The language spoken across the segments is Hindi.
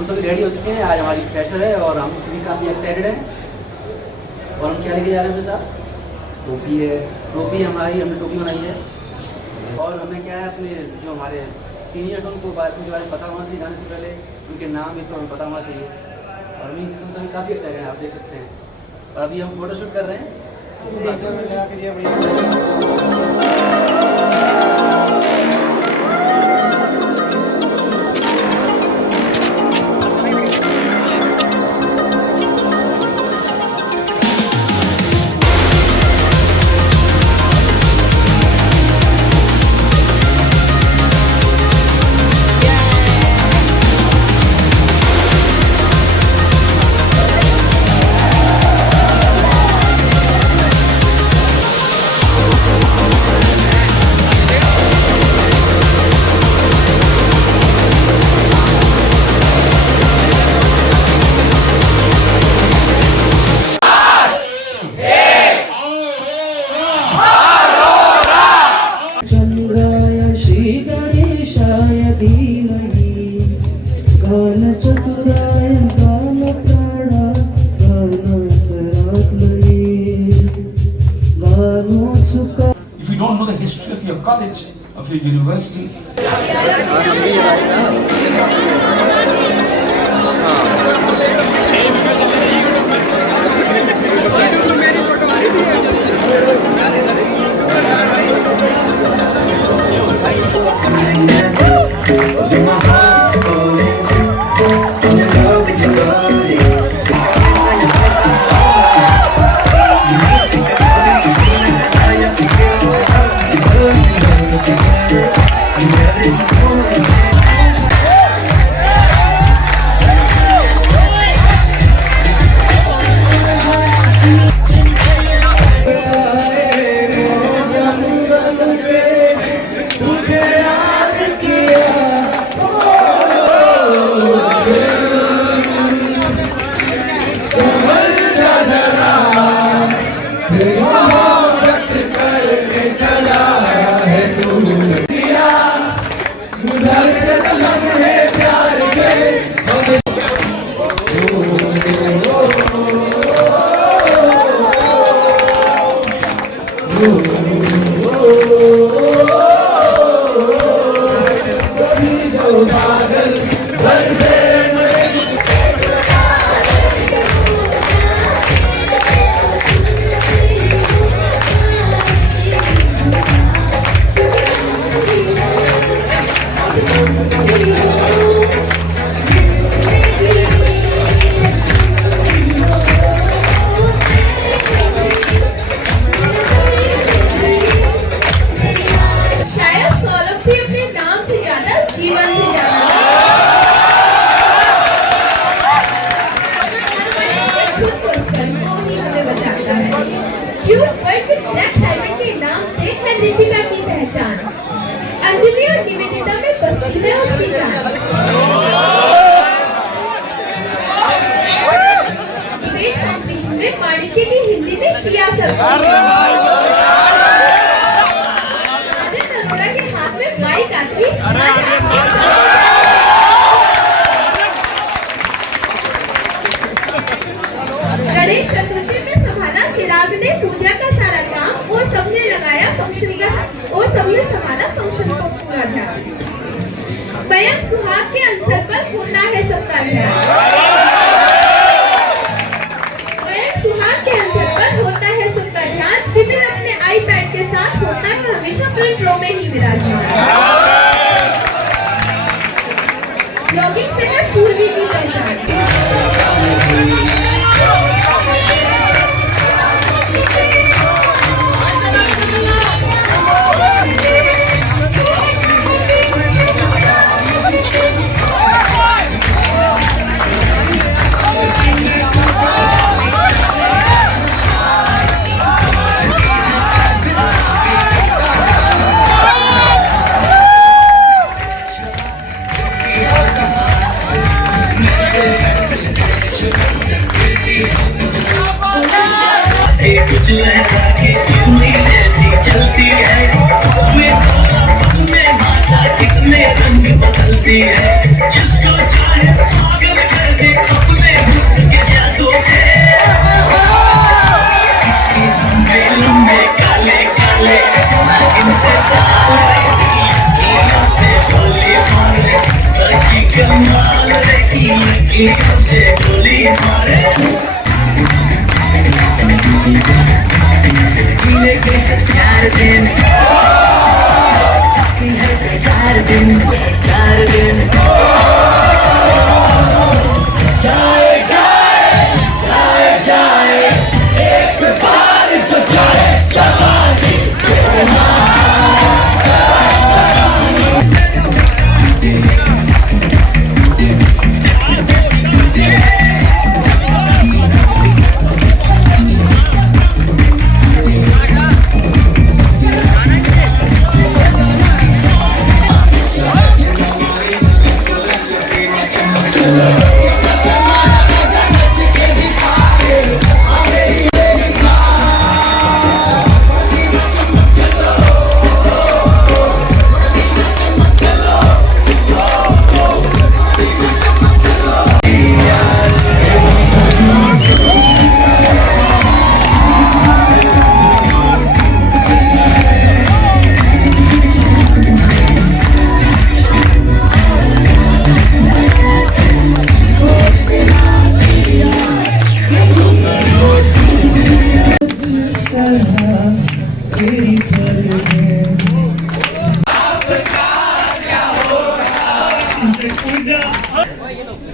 हम सभी रेडी हो चुके हैं। आज हमारी फ्रेशर है और हम सभी काफ़ी एक्साइटेड हैं। और हम क्या लेके जा रहे हैं बेटा? टोपी है। टोपी हमारी, हमने टोपी बनाई है। और हमें क्या है, अपने जो हमारे सीनियर्स उनको उनके बारे में पता होना चाहिए, जाने से पहले उनके नाम ये सब हमें पता होना चाहिए। और अभी हम सभी काफ़ी एक्साइटेड हैं, आप देख सकते हैं। और अभी हम फोटोशूट कर रहे हैं। If you don't know the history of your college, of your university, Anjali और निवेदिता में बसती है उसकी जान। डिबेट कॉम्पिटिशन में माणिक्य की हिंदी ने किया सब। आदित्य अरोड़ा के हाथ में माइक आती। गणेश चतुर्थी में संभाला चिराग ने पूजा का सारा काम और सबने लगाया फंक्शन का और सबने संभाला फंक्शन को पूरा ध्यान। बयान सुहाग के अवसर पर होता है सबका ध्यान। बयान सुहाग के अवसर पर होता है सबका ध्यान। दिव्य अपने आईपैड के साथ होता है हमेशा फ्रंट रो में ही विराजमान। ब्लॉगिंग से है पूर्वी की पहचान। चलती है भाषा कितने रंग बदलती है जिसको चाहे पागल से गोली मारे जीने के 4 दिन 4 दिन 4 दिन जाए जाए जाए जाए एक बार जो जाए जवानी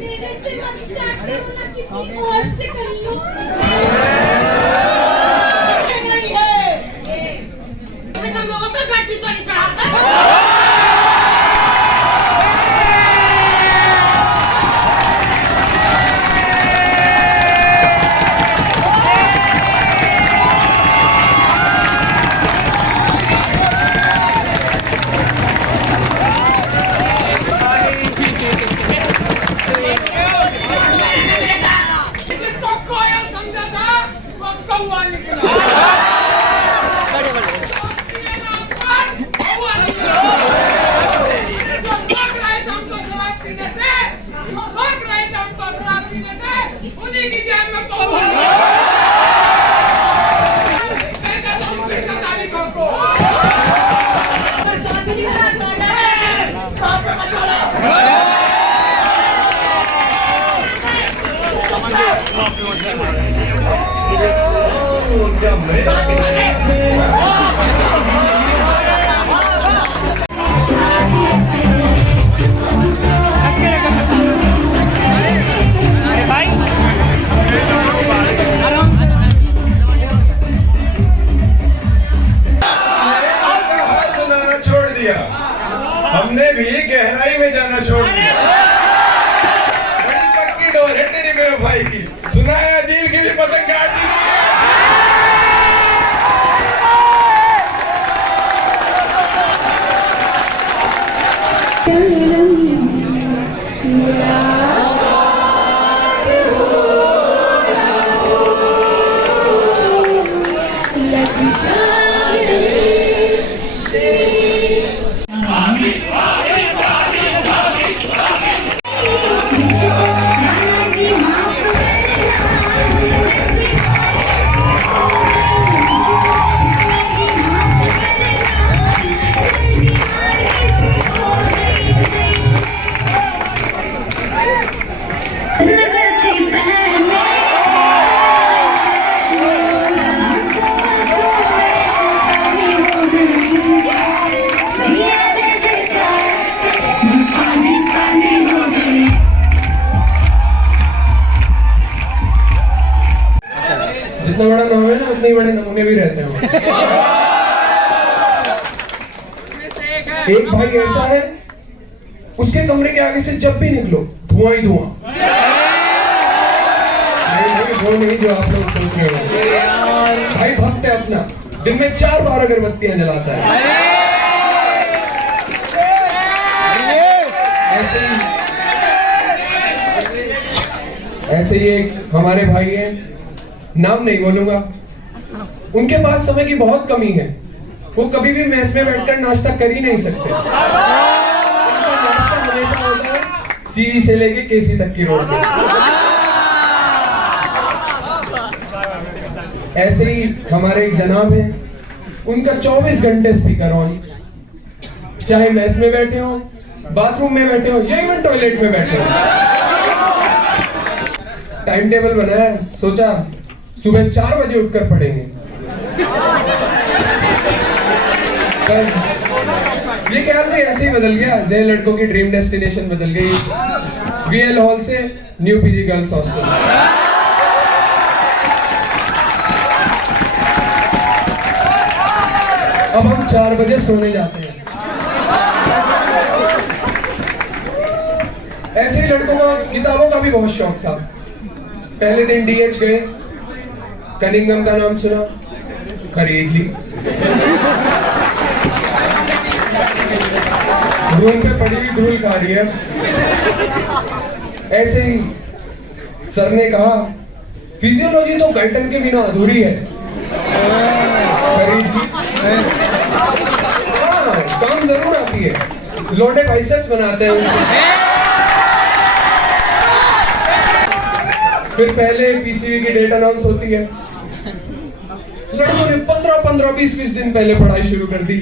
मेरे से मत स्टार्ट करो ना, किसी और से कर लो। नहीं है मैं तुम लोगों पे गाड़ी तो नहीं चढ़ाता। हमने भी गहराई में जाना छोड़ दिया। बड़ी पक्की डोर है तेरी बेवफाई की, सुनाया दिल की भी पतंग काट दी जितना बड़ा नाम है ना उतने ही बड़े नमूने भी रहते हैं। एक भाई ऐसा है, उसके कमरे के आगे से जब भी निकलो धुआं ही धुआं। वो नहीं जो आप लोग सोच रहे हो। भाई भक्त है अपना, दिन में 4 बार अगरबत्तियां जलाता है। ऐसे ही एक हमारे भाई है, नाम नहीं बोलूंगा, उनके पास समय की बहुत कमी है। वो कभी भी मेस में बैठकर नाश्ता कर ही नहीं सकते। उनका नाश्ता हमेशा होता है सीवी से लेके केसी तक की रोड पे। ऐसे ही हमारे एक जनाब है, उनका 24 घंटे स्पीकर ऑन, चाहे मेस में बैठे हो, बाथरूम में बैठे हो या इवन टॉयलेट में बैठे हो। टाइम टेबल बनाया, सोचा सुबह 4 बजे उठकर पढ़ेंगे। पर ये ख्याल भी ऐसे ही बदल गया, जय लड़कों की ड्रीम डेस्टिनेशन बदल गई। वीएल हॉल से न्यू पीजी गर्ल्स हॉस्टल। अब हम 4 बजे सोने जाते हैं। ऐसे ही लड़कों का किताबों का भी बहुत शौक था। पहले दिन डीएच गए, कनिंगम का नाम सुना, खरीद ली। रूम पे पड़ी हुई धूल खा रही है। ऐसे ही सर ने कहा फिजियोलॉजी तो गर्टन के बिना अधूरी है, खरीद ली। हाँ, काम जरूर आती है, लौंडे बाइसेप्स बनाते हैं उससे। फिर पहले पीसीबी की डेट अनाउंस होती है, लड़कों ने 15-20 दिन पहले पढ़ाई शुरू कर दी।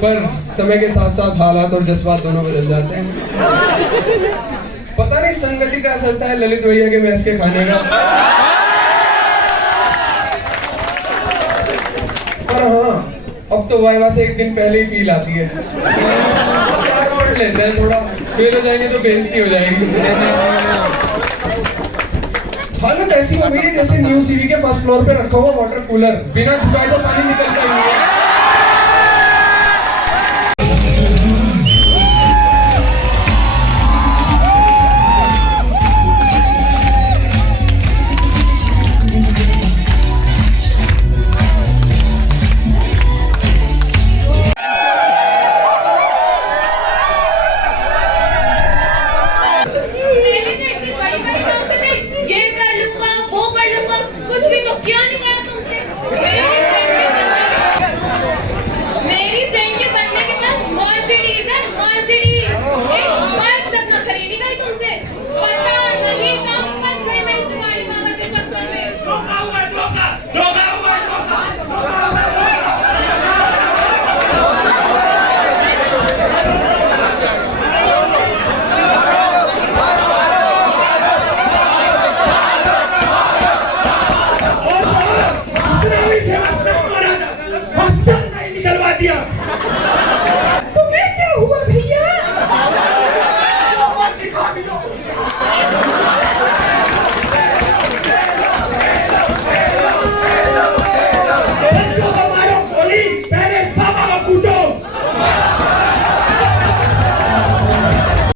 पर समय के साथ साथ हालात और जज्बात दोनों बदल जाते हैं। पता नहीं संगति का असर था ललित भैया के मैस के खाने का। पर हाँ, अब तो वाइवा से 1 दिन पहले ही फील आती है। पढ़ लेते हैं थोड़ा, फेल हो जाएंगे तो बेइज्जती हो जाएगी। हालत ऐसी हो गई है जैसे न्यू सीवी के फर्स्ट फ्लोर पे रखा हुआ वाटर कूलर, बिना झुकाए तो पानी निकलता ही नहीं है।